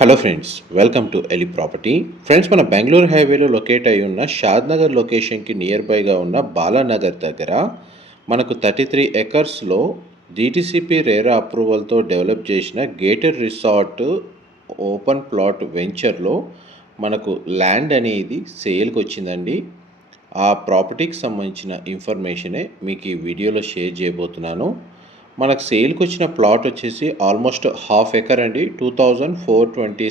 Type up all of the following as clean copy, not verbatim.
Hello friends, welcome to ఎలి property. Friends, మన బెంగళూరు హైవేలో లొకేట్ అయి ఉన్న షాద్ నగర్ లొకేషన్కి నియర్ బైగా ఉన్న బాలానగర్ దగ్గర మనకు 33 ఎకర్స్లో డిటిసిపి రేరా అప్రూవల్తో డెవలప్ చేసిన గేటెడ్ రిసార్ట్ ఓపెన్ ప్లాట్ వెంచర్లో మనకు ల్యాండ్ అనేది సేల్కి వచ్చిందండి. ఆ ప్రాపర్టీకి సంబంధించిన ఇన్ఫర్మేషనే మీకు ఈ వీడియోలో షేర్ చేయబోతున్నాను. మనకు సేల్కి వచ్చిన ప్లాట్ వచ్చేసి ఆల్మోస్ట్ హాఫ్ ఎకర్ అండి. 2420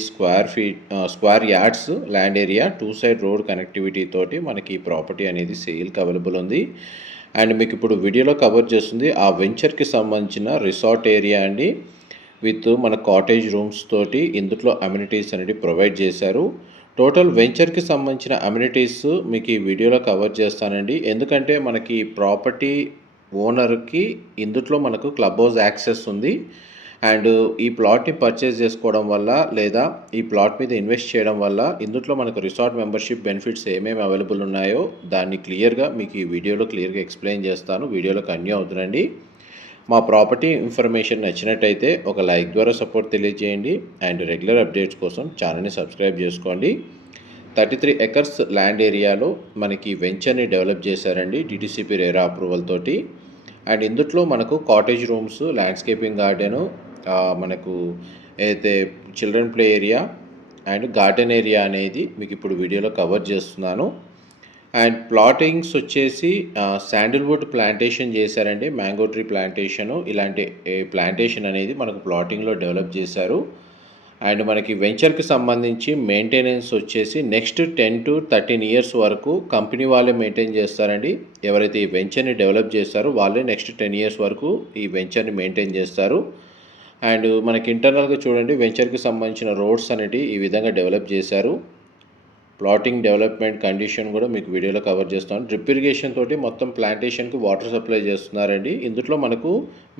square yards land area, 2 side road connectivity తోటి మనకి ఈ ప్రాపర్టీ అనేది సేల్కి అవైలబుల్ ఉంది. అండ్ మీకు ఇప్పుడు వీడియోలో కవర్ చేస్తుంది ఆ వెంచర్కి సంబంధించిన రిసార్ట్ ఏరియా అండి, విత్ మన కాటేజ్ రూమ్స్ తోటి ఇందులో అమ్యూనిటీస్ అనేది ప్రొవైడ్ చేశారు. టోటల్ వెంచర్కి సంబంధించిన అమ్యూనిటీస్ మీకు ఈ వీడియోలో కవర్ చేస్తానండి. ఎందుకంటే మనకి ప్రాపర్టీ ఓనర్కి ఇందులో మనకు క్లబ్ హౌస్ యాక్సెస్ ఉంది. అండ్ ఈ ప్లాట్ని పర్చేస్ చేసుకోవడం వల్ల లేదా ఈ ప్లాట్ మీద ఇన్వెస్ట్ చేయడం వల్ల ఇందులో మనకు రిసార్ట్ మెంబర్షిప్ బెనిఫిట్స్ ఏమేమి అవైలబుల్ ఉన్నాయో దాన్ని క్లియర్గా మీకు ఈ వీడియోలో క్లియర్గా ఎక్స్ప్లెయిన్ చేస్తాను. వీడియోలో కంటిన్యూ అవుతుందండి. మా ప్రాపర్టీ ఇన్ఫర్మేషన్ నచ్చినట్టయితే ఒక లైక్ ద్వారా సపోర్ట్ తెలియజేయండి. అండ్ రెగ్యులర్ అప్డేట్స్ కోసం ఛానల్ని సబ్స్క్రైబ్ చేసుకోండి. 33 ఎకర్స్ ల్యాండ్ ఏరియాలో మనకి వెంచర్ని డెవలప్ చేశారండి డిటిసిపి రేరా అప్రూవల్ తోటి. అండ్ ఇందులో మనకు కాటేజ్ రూమ్స్, ల్యాండ్స్కేపింగ్ గార్డెను, మనకు ఏదైతే children play area and garden area అనేది మీకు ఇప్పుడు వీడియోలో కవర్ చేస్తున్నాను. అండ్ ప్లాటింగ్స్ వచ్చేసి శాండిల్వుడ్ ప్లాంటేషన్ చేశారండి. మ్యాంగో ట్రీ ప్లాంటేషను, ఇలాంటి ప్లాంటేషన్ అనేది మనకు ప్లాటింగ్లో డెవలప్ చేశారు. అండ్ మనకి వెంచర్కి సంబంధించి మెయింటెనెన్స్ వచ్చేసి నెక్స్ట్ 10 to 13 ఇయర్స్ వరకు కంపెనీ వాళ్ళే మెయింటైన్ చేస్తారండి. ఎవరైతే ఈ వెంచర్ని డెవలప్ చేస్తారో వాళ్ళే నెక్స్ట్ 10 ఇయర్స్ వరకు ఈ వెంచర్ని మెయింటైన్ చేస్తారు. అండ్ మనకి ఇంటర్నల్గా చూడండి, వెంచర్కి సంబంధించిన రోడ్స్ అనేవి ఈ విధంగా డెవలప్ చేశారు. ప్లాటింగ్ డెవలప్మెంట్ కండిషన్ కూడా మీకు వీడియోలో కవర్ చేస్తాను. డ్రిప్ ఇరిగేషన్ తోటి మొత్తం ప్లాంటేషన్కి వాటర్ సప్లై చేస్తున్నారండి. ఇందులో మనకు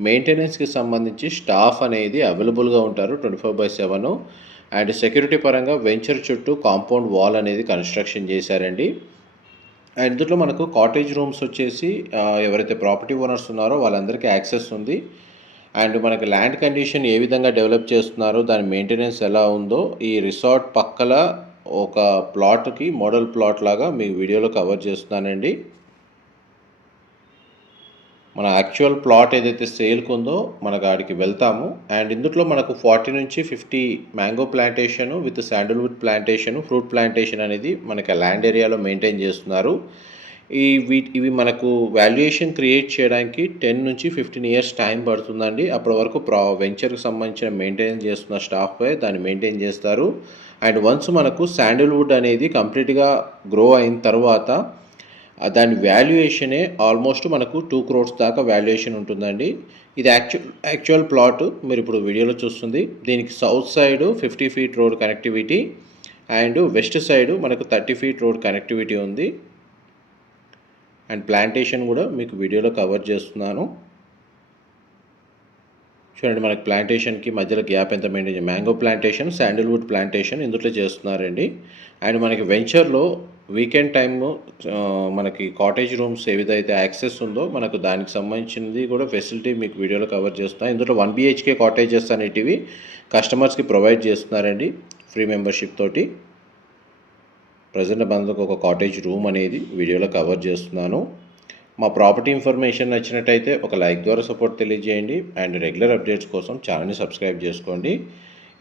మెయింటెనెన్స్కి సంబంధించి స్టాఫ్ అనేది అవైలబుల్గా ఉంటారు 24/7. అండ్ సెక్యూరిటీ పరంగా వెంచర్ చుట్టూ కాంపౌండ్ వాల్ అనేది కన్స్ట్రక్షన్ చేశారండి. అండ్ ఇందులో మనకు కాటేజ్ రూమ్స్ వచ్చేసి ఎవరైతే ప్రాపర్టీ ఓనర్స్ ఉన్నారో వాళ్ళందరికీ యాక్సెస్ ఉంది. అండ్ మనకి ల్యాండ్ కండిషన్ ఏ విధంగా డెవలప్ చేస్తున్నారో, దాని మెయింటెనెన్స్ ఎలా ఉందో ఈ రిసార్ట్ పక్కల ఒక ప్లాట్కి మోడల్ ప్లాట్ లాగా మీ వీడియోలో కవర్ చేస్తున్నానండి. మన యాక్చువల్ ప్లాట్ ఏదైతే సేల్కి ఉందో మనకు ఆడికి వెళ్తాము. అండ్ ఇందులో మనకు 40 నుంచి 50 mango plantation with Sandalwood plantation, fruit plantation అనేది మనకి ల్యాండ్ ఏరియాలో మెయింటైన్ చేస్తున్నారు. ఇవి మనకు వాల్యుయేషన్ క్రియేట్ చేయడానికి 10 నుంచి 15 ఇయర్స్ టైం పడుతుందండి. అప్పటి వరకు వెంచర్కి సంబంధించిన మెయింటైన్ చేస్తున్న స్టాఫ్ దాన్ని మెయింటైన్ చేస్తారు. అండ్ వన్స్ మనకు శాండిల్వుడ్ అనేది కంప్లీట్గా గ్రో అయిన తర్వాత దాని వాల్యుయేషనే ఆల్మోస్ట్ మనకు 2 crores దాకా వాల్యుయేషన్ ఉంటుందండి. ఇది యాక్చువల్ ప్లాట్ మీరు ఇప్పుడు వీడియోలో చూస్తుంది. దీనికి south side 50 feet road connectivity and west side మనకు 30 feet రోడ్ కనెక్టివిటీ ఉంది. అండ్ ప్లాంటేషన్ కూడా మీకు వీడియోలో కవర్ చేస్తున్నాను. చూడండి, మనకి ప్లాంటేషన్కి మధ్యలో గ్యాప్ ఎంత maintain, mango plantation, Sandalwood plantation ఇందులో చేస్తున్నారండి. అండ్ మనకి వెంచర్లో వీకెండ్ టైమ్ మనకి కాటేజ్ రూమ్స్ ఏ విధంగా యాక్సెస్ ఉందో మనకు దానికి సంబంధించింది కూడా ఫెసిలిటీ మీకు వీడియోలో కవర్ చేస్తున్నాను. ఇందులో 1 BHK కాటేజెస్ అనేటివి కస్టమర్స్కి ప్రొవైడ్ చేస్తున్నారండి ఫ్రీ మెంబర్షిప్ తోటి. ప్రజెంట్ మనకు ఒక కాటేజ్ రూమ్ అనేది వీడియోలో కవర్ చేస్తున్నాను. మా ప్రాపర్టీ ఇన్ఫర్మేషన్ నచ్చినట్టయితే ఒక లైక్ ద్వారా సపోర్ట్ తెలియజేయండి. అండ్ రెగ్యులర్ అప్డేట్స్ కోసం ఛానల్ని సబ్స్క్రైబ్ చేసుకోండి.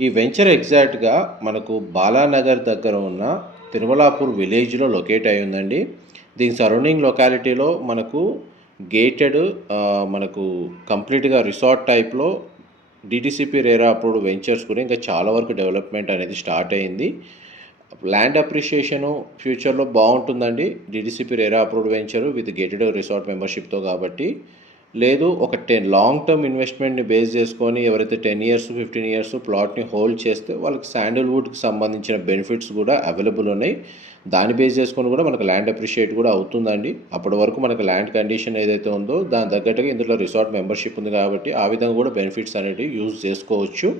ఈ వెంచర్ ఎగ్జాక్ట్గా మనకు బాలానగర్ దగ్గర ఉన్న తిరుమలాపూర్ విలేజ్లో లొకేట్ అయి ఉందండి. దీని సరౌండింగ్ లొకాలిటీలో మనకు గేటెడ్ మనకు కంప్లీట్గా రిసార్ట్ టైప్లో డిటిసిపి రేరా అప్రూవ్డ్ వెంచర్స్ కూడా ఇంకా చాలా వరకు డెవలప్మెంట్ అనేది స్టార్ట్ అయింది. ల్యాండ్ అప్రిషియేషను ఫ్యూచర్లో బాగుంటుందండి. DTCP RERA approved venture with gated resort మెంబర్షిప్తో కాబట్టి. లేదు ఒక లాంగ్ టర్మ్ ఇన్వెస్ట్మెంట్ని బేస్ చేసుకొని ఎవరైతే 10 years 15 years ప్లాట్ని హోల్డ్ చేస్తే వాళ్ళకి శాండిల్వుడ్కి సంబంధించిన బెనిఫిట్స్ కూడా అవైలబుల్ ఉన్నాయి. దాన్ని బేస్ చేసుకొని కూడా మనకు ల్యాండ్ అప్రిషియేట్ కూడా అవుతుందండి. అప్పటి వరకు మనకు ల్యాండ్ కండిషన్ ఏదైతే ఉందో దాని తగ్గట్టుగా ఇందులో రిసార్ట్ మెంబర్షిప్ ఉంది కాబట్టి ఆ విధంగా కూడా బెనిఫిట్స్ అనేవి యూజ్ చేసుకోవచ్చు.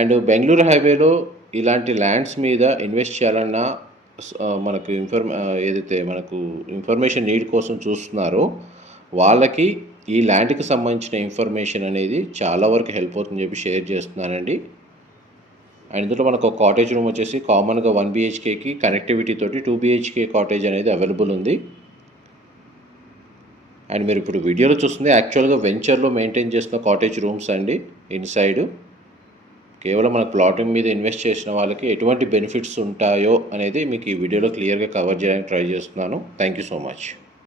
అండ్ బెంగళూరు హైవేలో ఇలాంటి ల్యాండ్స్ మీద ఇన్వెస్ట్ చేయాలన్నా మనకు ఏదైతే మనకు ఇన్ఫర్మేషన్ నీడ్ కోసం చూస్తున్నారో వాళ్ళకి ఈ ల్యాండ్కి సంబంధించిన ఇన్ఫర్మేషన్ అనేది చాలా వరకు హెల్ప్ అవుతుందని చెప్పి షేర్ చేస్తున్నానండి. అండ్ ఇందులో మనకు ఒక కాటేజ్ రూమ్ వచ్చేసి కామన్గా 1 BHKకి కనెక్టివిటీ తోటి 2 BHK కాటేజ్ అనేది అవైలబుల్ ఉంది. అండ్ మీరు ఇప్పుడు వీడియోలో చూస్తుంది యాక్చువల్గా వెంచర్లో మెయింటైన్ చేస్తున్న కాటేజ్ రూమ్స్ అండి. ఇన్సైడ్ కేవలం మన ప్లాటింగ్ మీద ఇన్వెస్ట్ చేసిన వాళ్ళకి ఎటువంటి బెనిఫిట్స్ ఉంటాయో అనేది మీకు ఈ వీడియోలో క్లియర్గా కవర్ చేయడానికి ట్రై చేస్తున్నాను. Thank you so much.